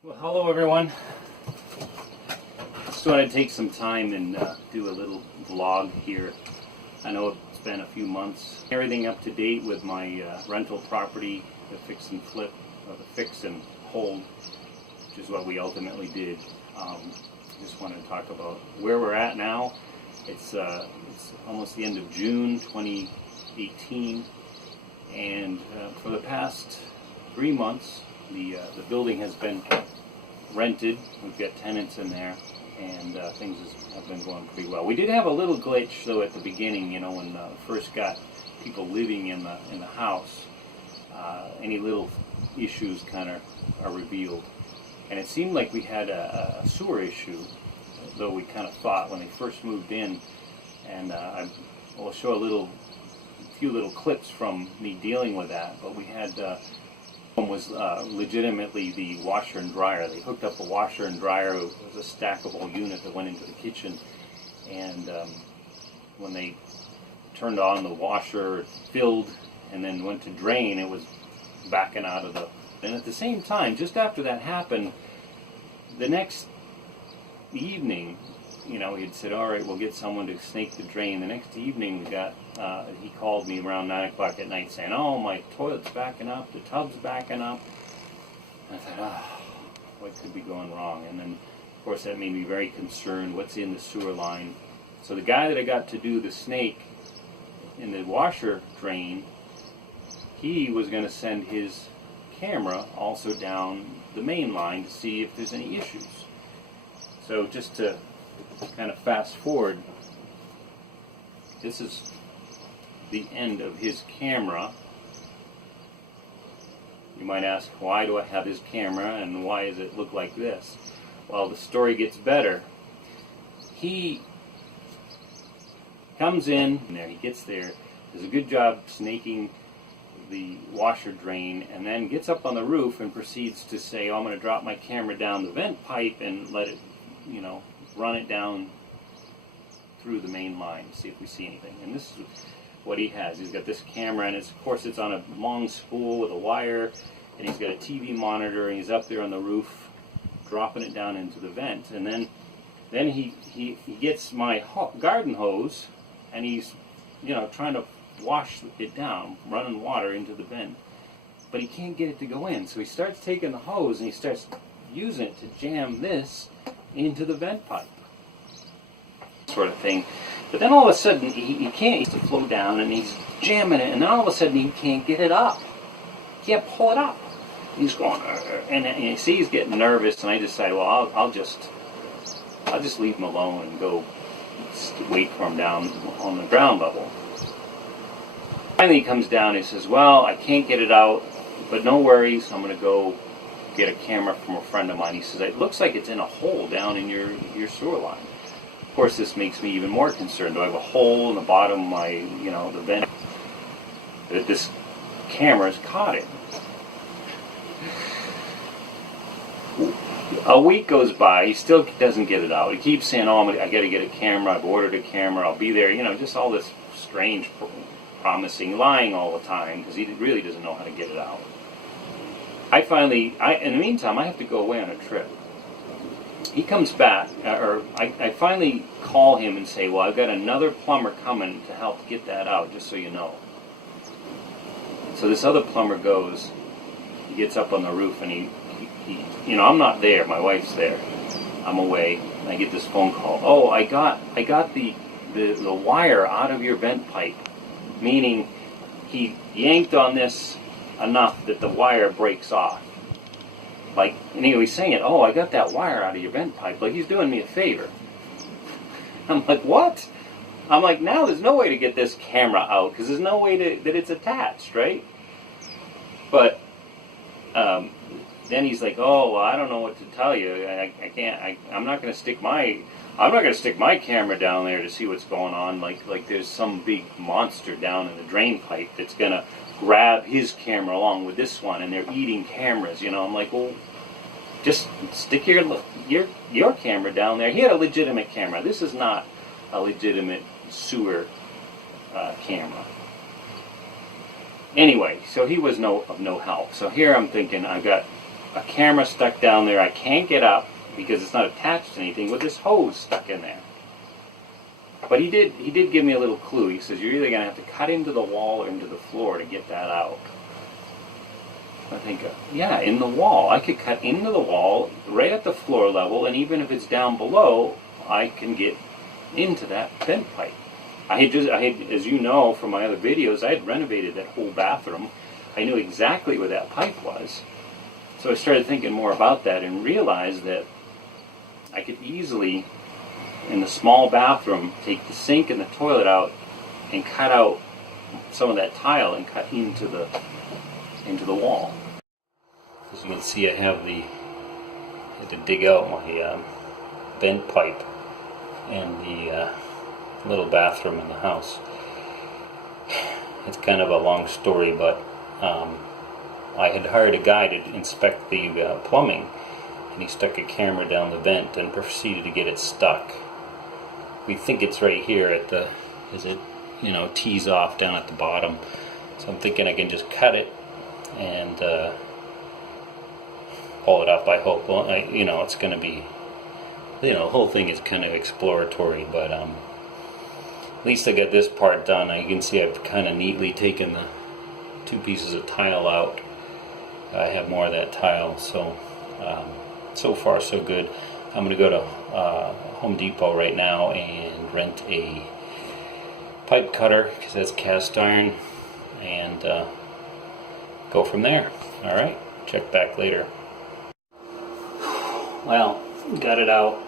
Well, hello everyone. Just wanted to take some time and do a little vlog here. I know it's been a few months. Everything up to date with my rental property, the fix and flip, or the fix and hold, which is what we ultimately did. Just wanted to talk about where we're at now. It's almost the end of June 2018, and for the past 3 months, the building has been rented. We've got tenants in there, and things have been going pretty well. We did have a little glitch though at the beginning, you know, when first got people living in the house. Any little issues kind of are revealed, and it seemed like we had a sewer issue, though we kind of thought when they first moved in. And I'll show a few little clips from me dealing with that. But we had was legitimately the washer and dryer. They hooked up a washer and dryer. It was a stackable unit that went into the kitchen, and when they turned on the washer, it filled and then went to drain. It was backing out of the. And at the same time, just after that happened, the next evening, you know, he'd said, "All right, we'll get someone to snake the drain." The next evening, we got. He called me around 9 o'clock at night saying, "Oh, my toilet's backing up, the tub's backing up." And I thought, what could be going wrong? And then, of course, that made me very concerned. What's in the sewer line? So the guy that I got to do the snake in the washer drain, he was going to send his camera also down the main line to see if there's any issues. So just to kind of fast forward, this is the end of his camera. You might ask, why do I have his camera and why does it look like this? Well, the story gets better. He comes in there, he gets there, does a good job snaking the washer drain, and then gets up on the roof and proceeds to say, "Oh, I'm going to drop my camera down the vent pipe and let it, you know, run it down through the main line, see if we see anything." And this is what he has. He's got this camera, and of course it's on a long spool with a wire, and he's got a TV monitor, and he's up there on the roof dropping it down into the vent. And then he gets my garden hose, and he's, you know, trying to wash it down, running water into the vent, but he can't get it to go in. So he starts taking the hose and he starts using it to jam this into the vent pipe, sort of thing. But then all of a sudden he can't. He's to flow down, and he's jamming it, and then all of a sudden he can't get it up. He can't pull it up. He's going, and you see he's getting nervous, and I decided, well, I'll just leave him alone and go wait for him down on the ground level. Finally he comes down and he says, "Well, I can't get it out, but no worries, I'm going to go get a camera from a friend of mine." He says, "It looks like it's in a hole down in your sewer line." Of course, this makes me even more concerned. Do I have a hole in the bottom of my, you know, the vent that this camera's caught in? A week goes by, he still doesn't get it out. He keeps saying, "Oh, I got to get a camera, I've ordered a camera, I'll be there," you know, just all this strange promising, lying all the time, because he really doesn't know how to get it out. In the meantime, I have to go away on a trip. He comes back, or I finally call him and say, "Well, I've got another plumber coming to help get that out, just so you know." So this other plumber goes, he gets up on the roof, and he you know, I'm not there, my wife's there, I'm away, and I get this phone call. "Oh, I got the wire out of your vent pipe," meaning he yanked on this enough that the wire breaks off. Like, and he was saying, "Oh, I got that wire out of your vent pipe," like he's doing me a favor. I'm like, what? I'm like, now there's no way to get this camera out, because there's no way that it's attached, right? But then he's like, "Oh, well, I don't know what to tell you. I can't. I'm not going to stick my camera down there to see what's going on. Like there's some big monster down in the drain pipe that's going to grab his camera along with this one, and they're eating cameras." You know, I'm like, "Well, just stick your camera down there." He had a legitimate camera. This is not a legitimate sewer camera. Anyway, so he was of no help. So here I'm thinking, I've got a camera stuck down there. I can't get up because it's not attached to anything with this hose stuck in there. But he did give me a little clue. He says, you're either going to have to cut into the wall or into the floor to get that out. I think, yeah, in the wall. I could cut into the wall right at the floor level, and even if it's down below, I can get into that vent pipe. I had, as you know from my other videos, I had renovated that whole bathroom. I knew exactly where that pipe was. So I started thinking more about that and realized that I could easily, in the small bathroom, take the sink and the toilet out and cut out some of that tile and cut into the wall. As you can see, I had to dig out my vent pipe in the little bathroom in the house. It's kind of a long story, but I had hired a guy to inspect the plumbing, and he stuck a camera down the vent and proceeded to get it stuck. We think it's right here at the, as it, tees off down at the bottom. So I'm thinking I can just cut it and pull it up, I hope. Well, it's going to be, the whole thing is kind of exploratory, but at least I got this part done. You can see I've kind of neatly taken the 2 pieces of tile out. I have more of that tile, so so far so good. I'm going to go to Home Depot right now and rent a pipe cutter, because that's cast iron, and go from there. Alright, check back later. Well, got it out.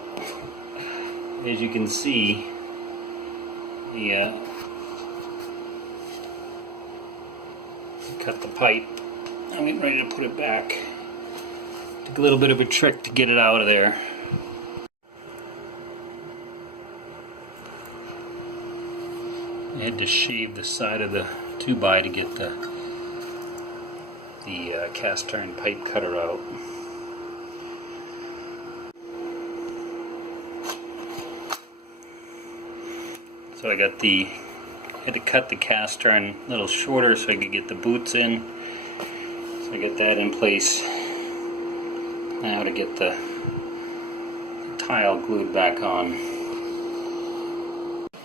As you can see, cut the pipe. I'm getting ready to put it back. Took a little bit of a trick to get it out of there. I had to shave the side of the 2x to get the cast iron pipe cutter out. So I had to cut the cast iron a little shorter so I could get the boots in. So I got that in place. Now to get the tile glued back on.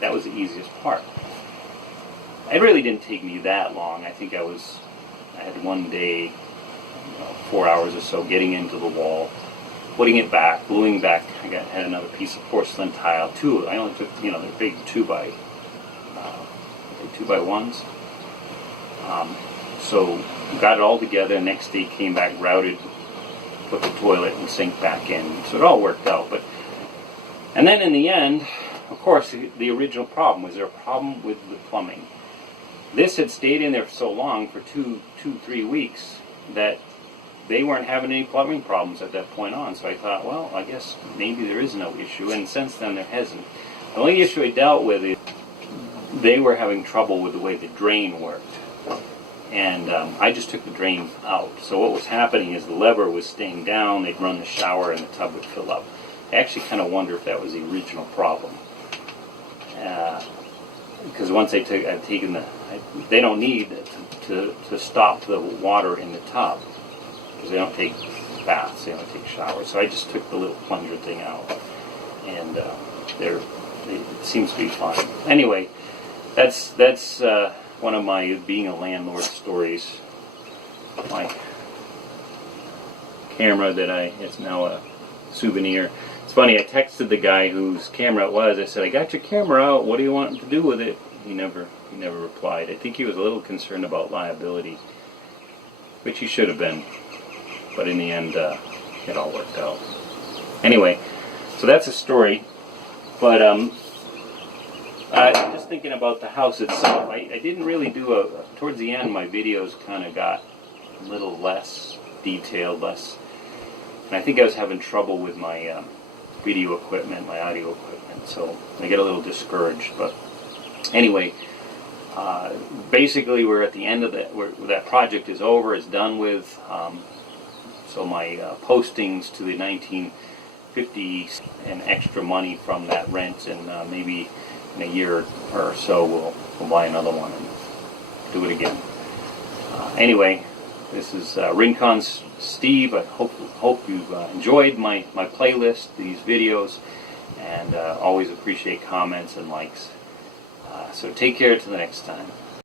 That was the easiest part. It really didn't take me that long. I think I had one day, 4 hours or so, getting into the wall, putting it back, gluing back. I had another piece of porcelain tile. I only took, the big 2x1s. So got it all together. Next day came back, routed, put the toilet and sink back in. So it all worked out. And then in the end, of course, the original problem was there a problem with the plumbing. This had stayed in there for so long, for 3 weeks, that they weren't having any plumbing problems at that point on. So I thought, well, I guess maybe there is no issue. And since then, there hasn't. The only issue I dealt with is they were having trouble with the way the drain worked. And I just took the drain out. So what was happening is the lever was staying down, they'd run the shower, and the tub would fill up. I actually kind of wonder if that was the original problem. Because once I'd taken they don't need to stop the water in the tub, because they don't take baths, they only take showers. So I just took the little plunger thing out, and it seems to be fine. Anyway, that's one of my being a landlord stories. My camera it's now a souvenir. It's funny, I texted the guy whose camera it was. I said, I got your camera out, what do you want to do with it? He never replied. I think he was a little concerned about liability, which he should have been. But in the end, it all worked out. Anyway, so that's a story. But just thinking about the house itself, I didn't really do towards the end, my videos kind of got a little less detailed, and I think I was having trouble with my video equipment, my audio equipment, so I get a little discouraged. But anyway, basically we're at the end of that project is over, it's done with. So my postings to the 1950s and extra money from that rent, and maybe in a year or so we'll buy another one and do it again. Anyway, This is Rincon Steve. I hope you've enjoyed my playlist, these videos, and always appreciate comments and likes. So take care till the next time.